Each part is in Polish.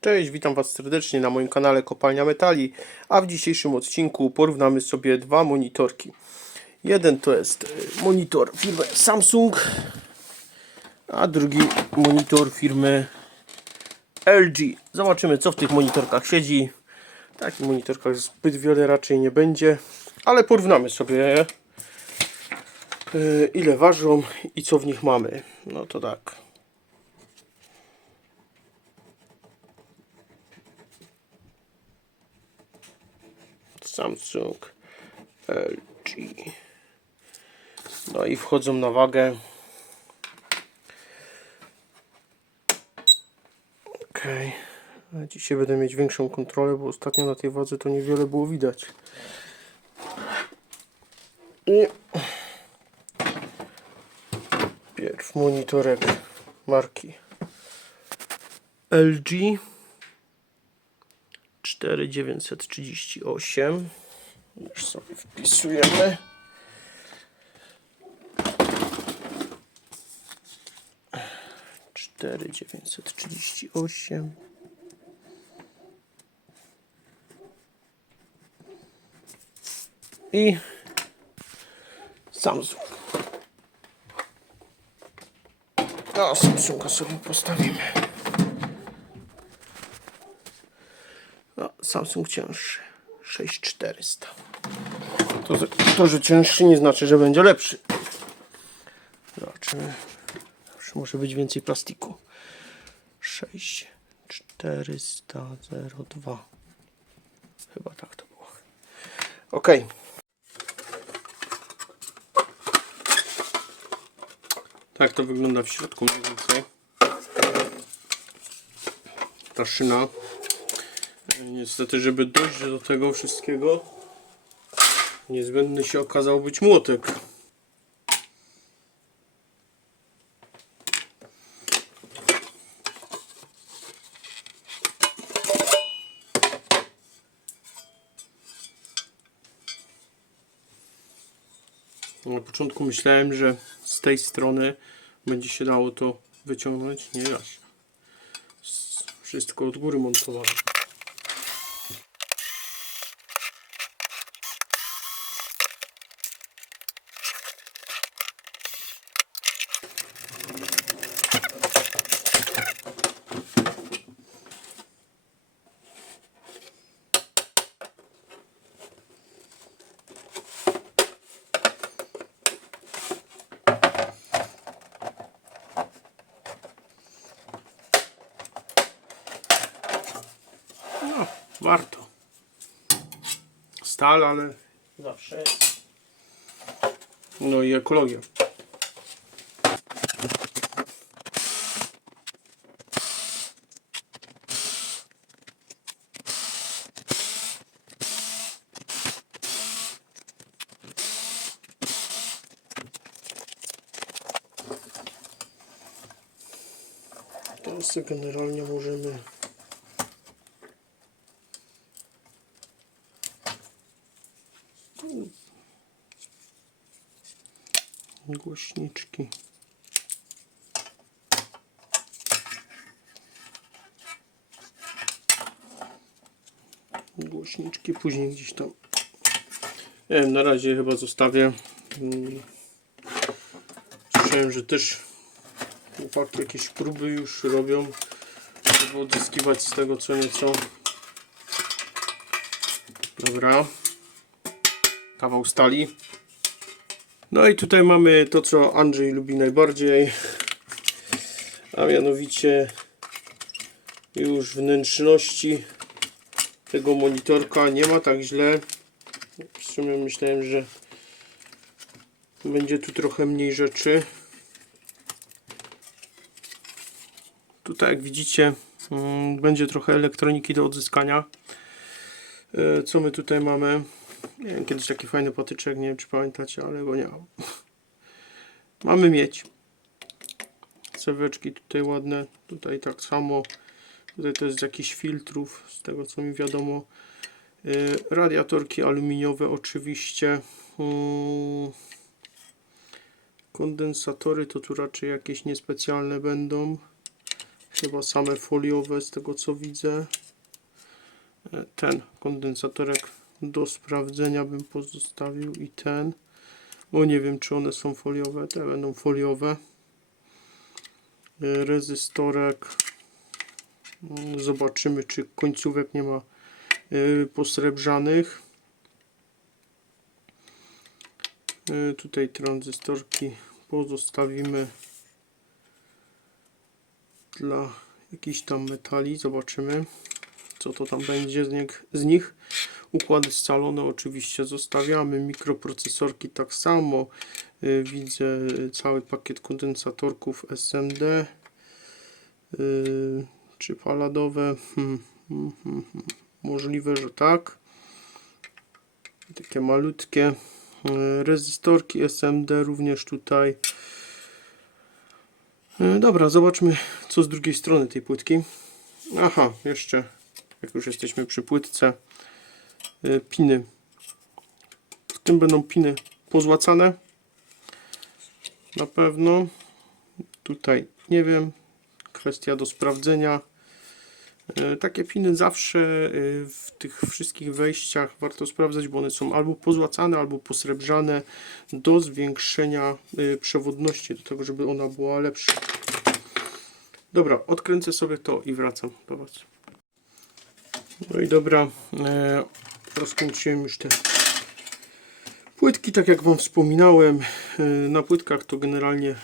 Cześć, witam Was serdecznie na moim kanale Kopalnia Metali, a w dzisiejszym odcinku porównamy sobie dwa monitorki. Jeden to jest e, monitor firmy Samsung, a drugi monitor firmy LG. Zobaczymy co w tych monitorkach siedzi. Takich monitorkach zbyt wiele raczej nie będzie, ale porównamy sobie. E, ile ważą i co w nich mamy. No to tak. Samsung LG. No i wchodzą na wagę. Ok. Dzisiaj będę mieć większą kontrolę, bo ostatnio na tej wadze to niewiele było widać. I pierw monitorek marki LG 4938 już sobie wpisujemy. cztery dziewięćset trzydzieści osiem. I Samsung. A Samsunga sobie postawimy No, Samsung cięższy. 6400 to, to, że cięższy nie znaczy, że będzie lepszy. Zobaczymy. Zawsze może być więcej plastiku? 6402 chyba tak to było. Ok tak to wygląda w środku mniej więcej. Ta szyna Niestety, żeby dojść do tego wszystkiego, niezbędny się okazał być młotek. Na początku myślałem, że z tej strony będzie się dało to wyciągnąć. Nie da się. Wszystko od góry montowane. No, warto. Stal, ale zawsze. No i ekologia. Teraz generalnie możemy głośniczki. Głośniczki później gdzieś tam. Nie wiem, na razie chyba zostawię. Mm. Słyszałem, że też chłopaki jakieś próby już robią, żeby odzyskiwać z tego co nieco. Dobra. Kawał stali. No i tutaj mamy to, co Andrzej lubi najbardziej, a mianowicie już wnętrzności tego monitorka nie ma tak źle. W sumie myślałem, że będzie tu trochę mniej rzeczy. Tutaj jak widzicie mm, będzie trochę elektroniki do odzyskania. E, Co my tutaj mamy? Kiedyś taki fajny patyczek, nie wiem czy pamiętacie, ale go nie mam. Mamy mieć. Ceweczki tutaj ładne, tutaj tak samo. Tutaj to jest z jakichś filtrów, z tego co mi wiadomo. Yy, Radiatorki aluminiowe oczywiście. Yy, Kondensatory to tu raczej jakieś niespecjalne będą. chyba same foliowe z tego co widzę. E, Ten kondensatorek do sprawdzenia bym pozostawił i ten. Bo nie wiem czy one są foliowe, te będą foliowe. E, Rezystorek. Mm, Zobaczymy czy końcówek nie ma e, posrebrzanych. E, Tutaj tranzystorki pozostawimy dla jakichś tam metali. Zobaczymy, co to tam będzie z nich. Z nich. Układy scalone oczywiście zostawiamy. Mikroprocesorki tak samo. Y, Widzę cały pakiet kondensatorków SMD. y, Czy paladowe? Hmm, hmm, hmm. Możliwe, że tak. Takie malutkie. Y, Rezystorki SMD również tutaj. Dobra, zobaczmy co z drugiej strony tej płytki. Aha, jeszcze jak już jesteśmy przy płytce, piny. W tym będą piny pozłacane. Na pewno. Tutaj nie wiem. Kwestia do sprawdzenia. E, Takie piny zawsze e, w tych wszystkich wejściach warto sprawdzać, bo one są albo pozłacane, albo posrebrzane do zwiększenia przewodności, do tego, żeby ona była lepsza. Dobra, odkręcę sobie to i wracam do Was. No i dobra, rozkręciłem już te płytki, tak jak Wam wspominałem. E, na płytkach to generalnie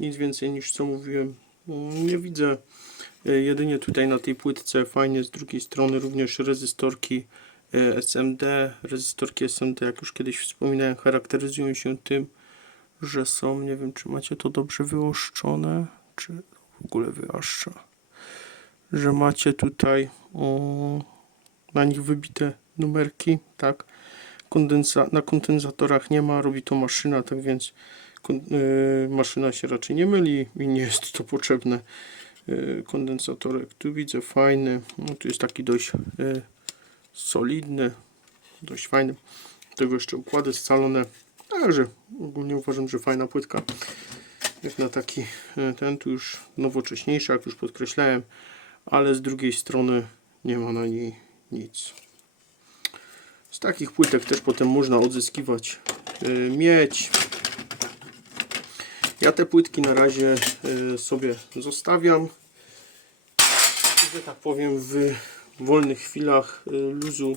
nic więcej niż co mówiłem mm, nie widzę. E, jedynie tutaj na tej płytce fajnie z drugiej strony również rezystorki e, SMD. Rezystorki SMD, jak już kiedyś wspominałem, charakteryzują się tym, że są, nie wiem czy macie to dobrze wyoszczone, czy w ogóle wyaszcza, że macie tutaj o, na nich wybite numerki, tak, Kondensa na kondensatorach nie ma, robi to maszyna, tak więc kon y, maszyna się raczej nie myli i nie jest to potrzebne. Y, kondensatorek tu widzę fajny, no, tu jest taki dość y, solidny, dość fajny. Tego jeszcze układy scalone, także ogólnie uważam, że fajna płytka jak na taki e, ten tu już nowocześniejszy, jak już podkreślałem, ale z drugiej strony nie ma na niej nic. Z takich płytek też potem można odzyskiwać e, miedź. Ja te płytki na razie e, sobie zostawiam. Że tak powiem w wolnych chwilach luzu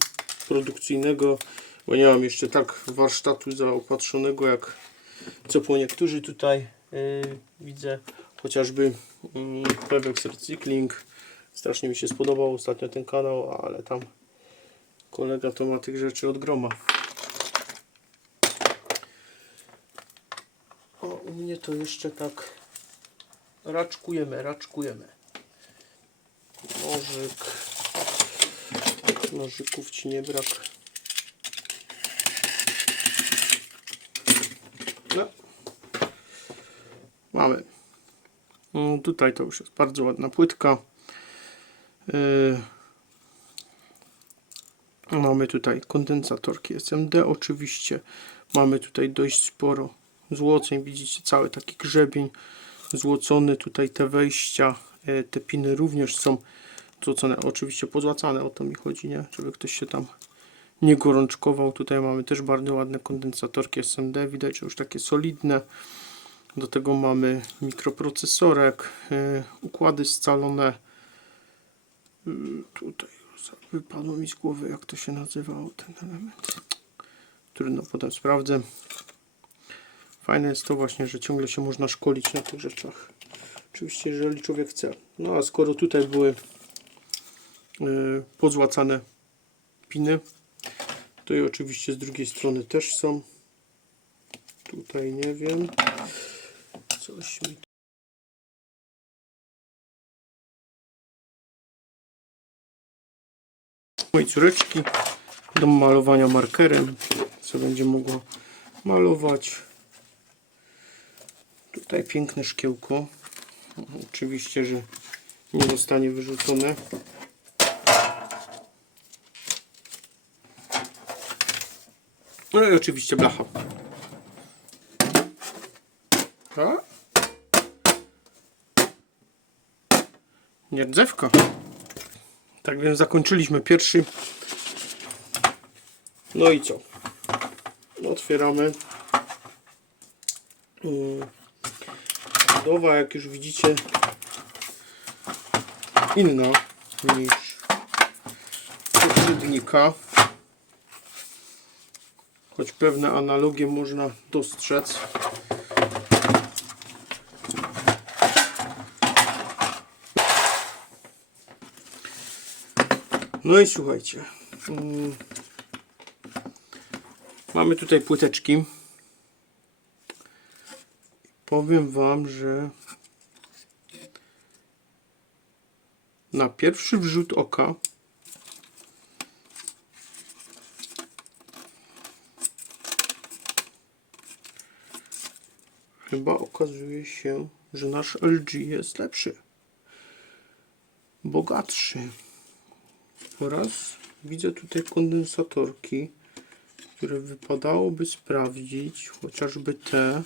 produkcyjnego, bo nie mam jeszcze tak warsztatu zaopatrzonego jak co po niektórzy tutaj widzę chociażby yy, Pewex Recycling strasznie mi się spodobał ostatnio ten kanał, ale tam kolega to ma tych rzeczy od groma. O, u mnie to jeszcze tak raczkujemy, raczkujemy. Nożyk. Nożyków ci nie brak. No. Mamy. Mm, Tutaj to już jest bardzo ładna płytka. Yy, Mamy tutaj kondensatorki SMD oczywiście. Mamy tutaj dość sporo złoceń. Widzicie cały taki grzebień złocony. Tutaj te wejścia, yy, te piny również są złocone. Oczywiście pozłacane, o to mi chodzi, nie? Żeby ktoś się tam nie gorączkował. Tutaj mamy też bardzo ładne kondensatorki SMD. Widać, już takie solidne. Do tego mamy mikroprocesorek, yy, układy scalone. Yy, tutaj wypadło mi z głowy, jak to się nazywało ten element. Trudno, potem sprawdzę. Fajne jest to właśnie, że ciągle się można szkolić na tych rzeczach. Oczywiście, jeżeli człowiek chce. No a skoro tutaj były yy, pozłacane piny, to i oczywiście z drugiej strony też są. Tutaj nie wiem. Coś mi Mojej córeczki do malowania markerem, co będzie mogła malować. Tutaj piękne szkiełko. Oczywiście, że nie zostanie wyrzucone. No i oczywiście blacha. A? Nie rdzewka. Tak więc zakończyliśmy pierwszy. No i co? Otwieramy. Mm. Budowa, jak już widzicie, inna niż poprzednika. Choć pewne analogie można dostrzec. No i słuchajcie. mm, Mamy tutaj płyteczki. Powiem Wam, że na pierwszy wrzut oka chyba okazuje się, że nasz LG jest lepszy, bogatszy. Oraz widzę tutaj kondensatorki, które wypadałoby sprawdzić, chociażby te,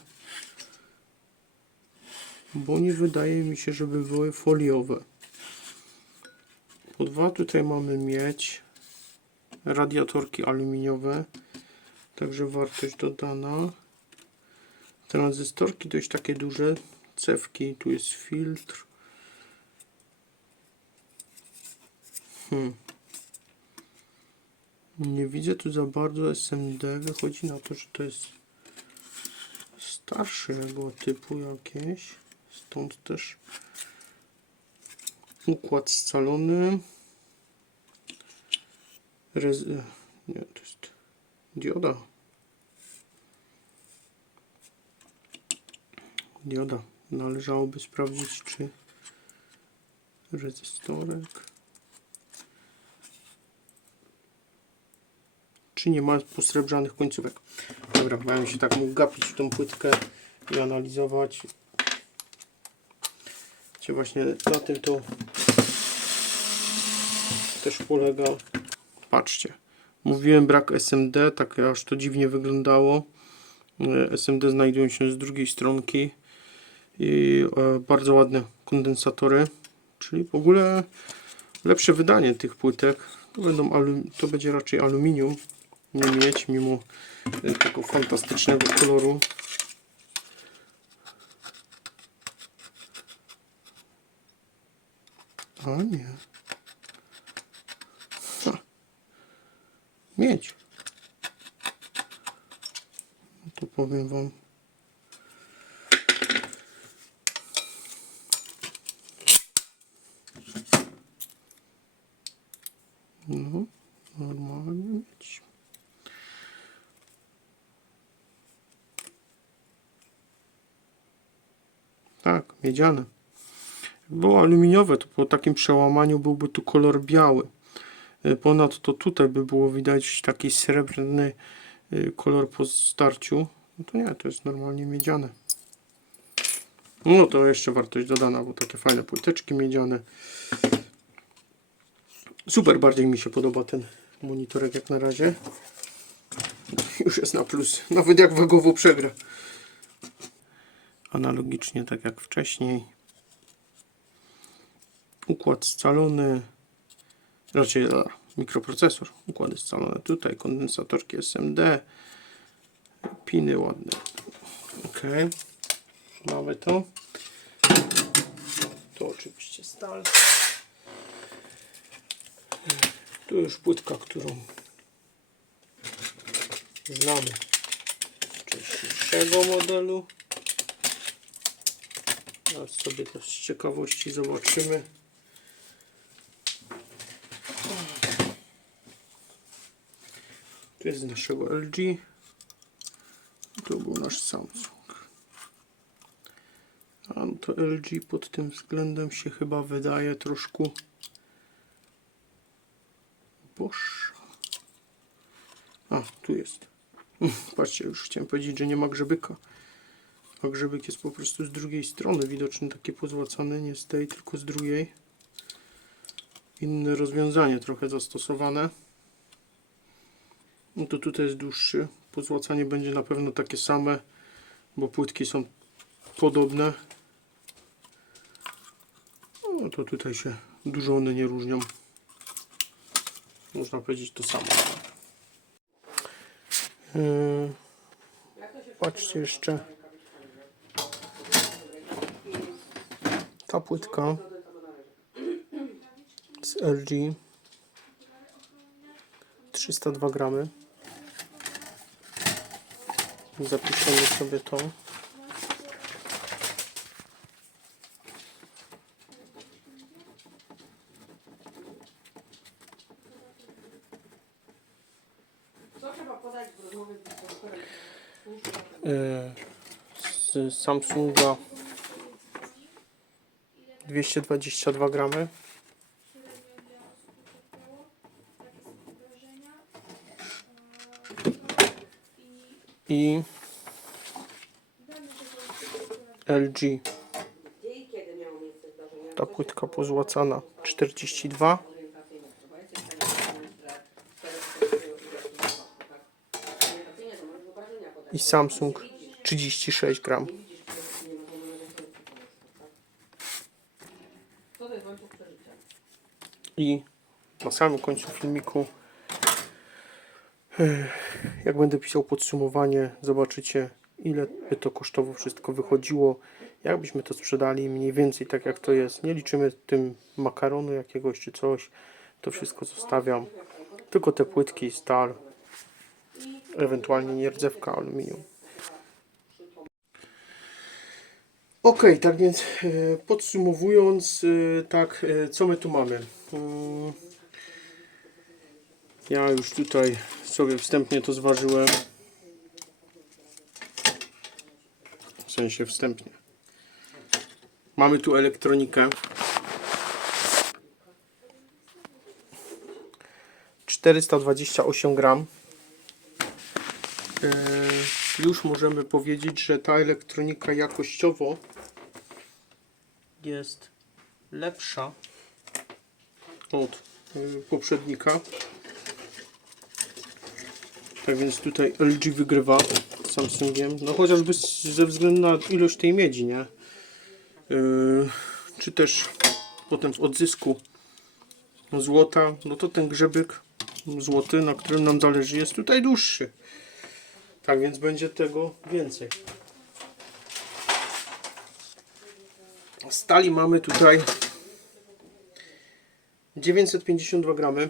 bo nie wydaje mi się, żeby były foliowe. Po dwa tutaj mamy mieć radiatorki aluminiowe, także wartość dodana. Tranzystorki dość takie duże, cewki, tu jest filtr. Hmm. Nie widzę tu za bardzo SMD. Wychodzi na to, że to jest starszego typu jakieś. Stąd też układ scalony. Rez... Nie, to jest dioda. Dioda. Należałoby sprawdzić, czy rezystorek. Czy nie ma posrebrzanych końcówek. Dobra, miałem się tak mógł gapić w tą płytkę i analizować. Czy właśnie na tym to też polega. Patrzcie, mówiłem brak SMD, tak aż to dziwnie wyglądało. E, SMD znajdują się z drugiej stronki i e, bardzo ładne kondensatory, czyli w ogóle lepsze wydanie tych płytek. To, będą to będzie raczej aluminium nie mieć, mimo e, tego fantastycznego koloru. A nie. Ha. Mieć. No to powiem Wam. No, normalnie mieć. Tak, miedziane. Było aluminiowe, to po takim przełamaniu byłby tu kolor biały. Y, Ponadto tutaj by było widać taki srebrny y, kolor po starciu. No to nie, to jest normalnie miedziane. No to jeszcze wartość dodana, bo takie fajne płyteczki miedziane. Super, bardziej mi się podoba ten monitorek jak na razie. Już jest na plus, nawet jak wagowo przegra. Analogicznie tak jak wcześniej. Układ scalony, raczej a, mikroprocesor. Układy scalone tutaj, kondensatorki SMD, piny ładne. Ok, mamy to. To oczywiście stal. Tu już płytka, którą znamy wcześniejszego modelu. Teraz sobie to z ciekawości zobaczymy. Tu jest z naszego LG. Tu był nasz Samsung. A no to LG pod tym względem się chyba wydaje troszkę Boż. A, tu jest. Patrzcie, już chciałem powiedzieć, że nie ma grzebyka. A grzebyk jest po prostu z drugiej strony. Widocznie takie pozłacane, nie z tej, tylko z drugiej. Inne rozwiązanie trochę zastosowane. No to tutaj jest dłuższy. Pozłacanie będzie na pewno takie same, bo płytki są podobne. No, No to tutaj się dużo one nie różnią. Można powiedzieć to samo. Yy, patrzcie jeszcze. Ta płytka z LG 302 gramy. Zapiszemy sobie to. E, z Samsunga 222 gramy. I LG, ta płytka pozłacana 42 Orientacyjne. Próbujecie stanowić, że teraz to jest Orientacyjnie to możesz wyobrażenia podać. i Samsung 36 gram. Nie widzisz, że nie ma złamanego serca po prostu, tak? Co to jest łańcuch przeżycia? I na samym końcu filmiku, eh, jak będę pisał podsumowanie, zobaczycie ile by to kosztowo wszystko wychodziło. Jakbyśmy to sprzedali mniej więcej tak jak to jest. Nie liczymy tym makaronu jakiegoś czy coś. To wszystko zostawiam. Tylko te płytki, stal, ewentualnie nierdzewka aluminium. Ok, tak więc e, podsumowując, e, tak, e, co my tu mamy? Mm, Ja już tutaj sobie wstępnie to zważyłem. W sensie wstępnie. Mamy tu elektronikę. 428 gram. E, Już możemy powiedzieć, że ta elektronika jakościowo jest lepsza od y, poprzednika. Tak więc tutaj LG wygrywa Samsungiem. No chociażby ze względu na ilość tej miedzi, nie? Yy, czy też potem w odzysku złota, no to ten grzebyk złoty, na którym nam zależy, jest tutaj dłuższy. Tak więc będzie tego więcej. Stali mamy tutaj 952 gramy.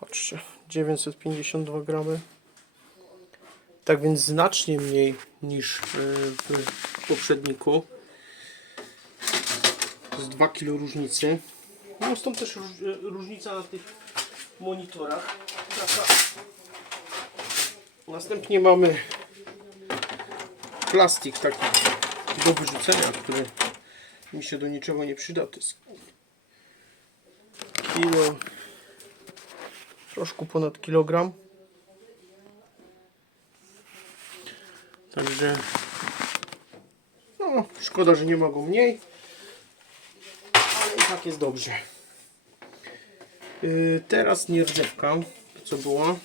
Patrzcie, 952 gramy. Tak więc znacznie mniej niż e, w poprzedniku. Z 2 kg różnicy. No stąd też e, różnica na tych monitorach. Następnie mamy plastik taki do wyrzucenia, który mi się do niczego nie przyda. Kilo, troszkę ponad kilogram. Także no, szkoda, że nie ma go mniej, ale i tak jest dobrze. Yy, teraz nierdzewka, co była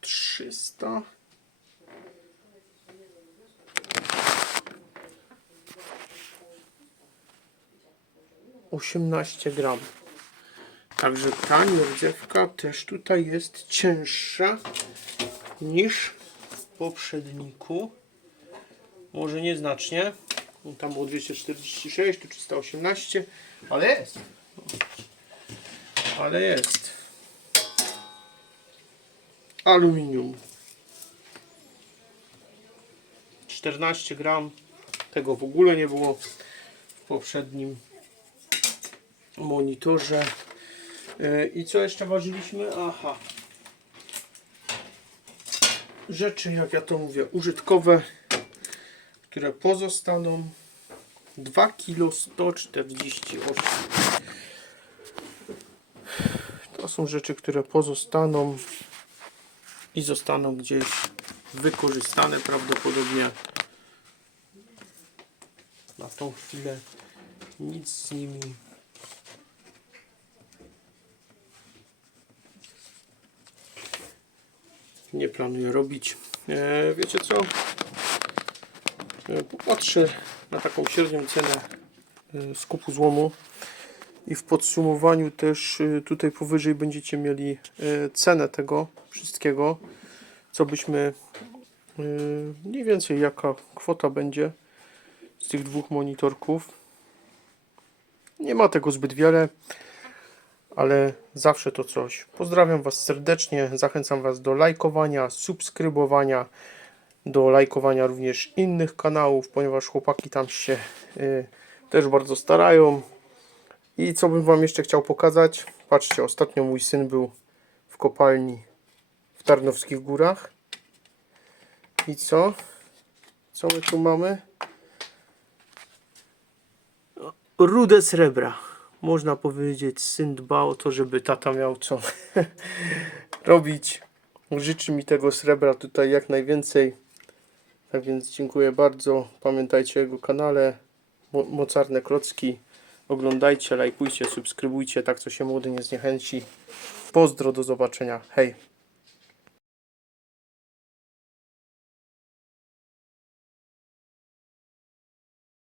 300 18 gram. Także ta nierdziewka też tutaj jest cięższa niż w poprzedniku. Może nieznacznie. No, Tam było 246, tu 318, ale jest. Ale jest. Aluminium. 14 gram. Tego w ogóle nie było w poprzednim monitorze. E, I co jeszcze ważyliśmy? Aha. Rzeczy, jak ja to mówię, użytkowe, które pozostaną 2 kg 148. To są rzeczy, które pozostaną i zostaną gdzieś wykorzystane prawdopodobnie. Na tą chwilę nic z nimi nie planuję robić. E, wiecie co? E, Patrzę na taką średnią cenę e, skupu złomu i w podsumowaniu też tutaj powyżej będziecie mieli cenę tego wszystkiego, co byśmy mniej więcej jaka kwota będzie z tych dwóch monitorków. Nie ma tego zbyt wiele, ale zawsze to coś. Pozdrawiam Was serdecznie, zachęcam Was do lajkowania, subskrybowania, do lajkowania również innych kanałów, ponieważ chłopaki tam się y, też bardzo starają. I co bym Wam jeszcze chciał pokazać? Patrzcie, ostatnio mój syn był w kopalni w Tarnowskich Górach. I co? Co my tu mamy? Rude srebra. Można powiedzieć, syn dba o to, żeby tata miał co robić. Życzy mi tego srebra tutaj jak najwięcej. Tak więc dziękuję bardzo. Pamiętajcie o jego kanale Mo- Mocarne Klocki. Oglądajcie, lajkujcie, subskrybujcie, tak co się młody nie zniechęci. Pozdro, do zobaczenia. Hej!